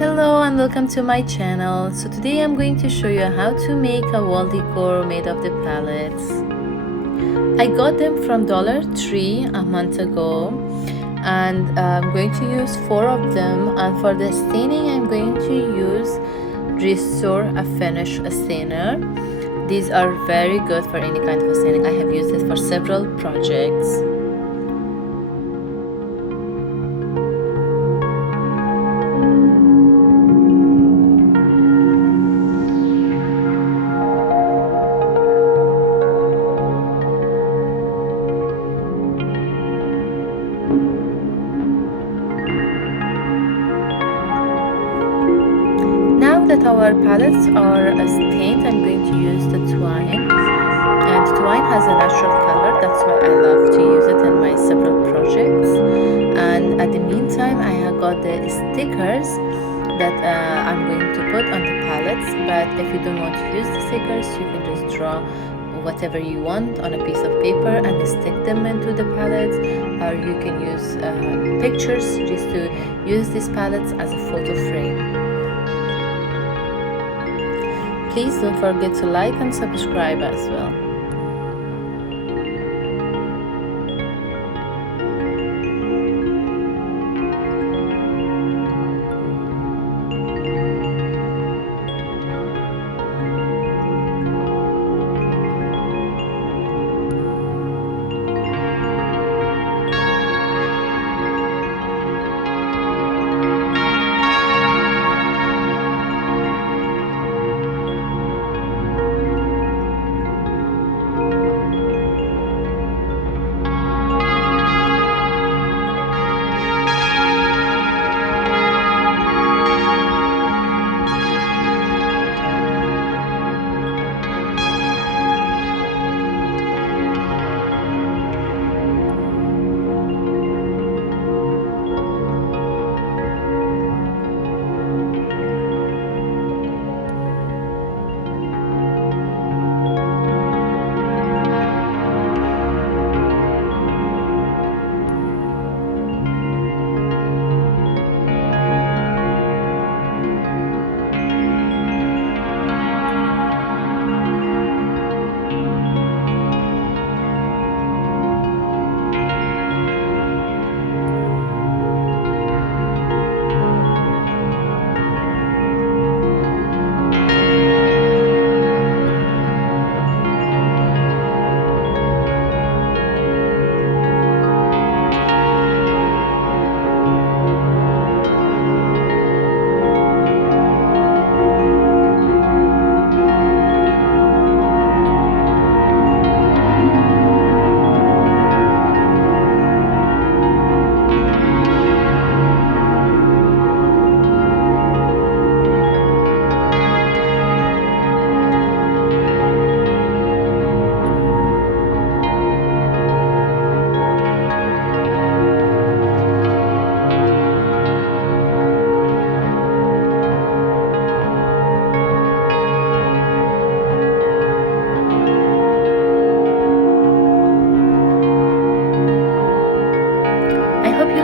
Hello and welcome to my channel. So today I'm going to show you how to make a wall decor made of the pallets. I got them from Dollar Tree a month ago and I'm going to use 4 of them, and for the staining I'm going to use Restore a Finish Stainer. These are very good for any kind of staining. I have used it for several projects. Now that our palettes are stained, I'm going to use the twine. And twine has a natural color, that's why I love to use it in my several projects. And at the meantime, I have got the stickers that I'm going to put on the palettes. But if you don't want to use the stickers, you can just draw whatever you want on a piece of paper and stick them into the palettes, or you can use pictures just to use these palettes as a photo frame. Please don't forget to like and subscribe as well.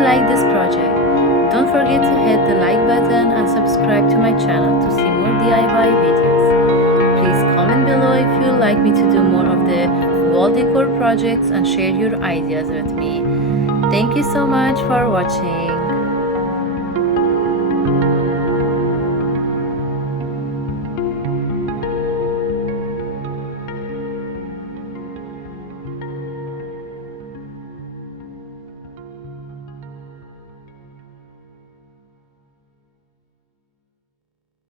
Like this project. Don't forget to hit the like button and subscribe to my channel to see more DIY videos. Please comment below if you'd like me to do more of the wall decor projects and share your ideas with me. Thank you so much for watching.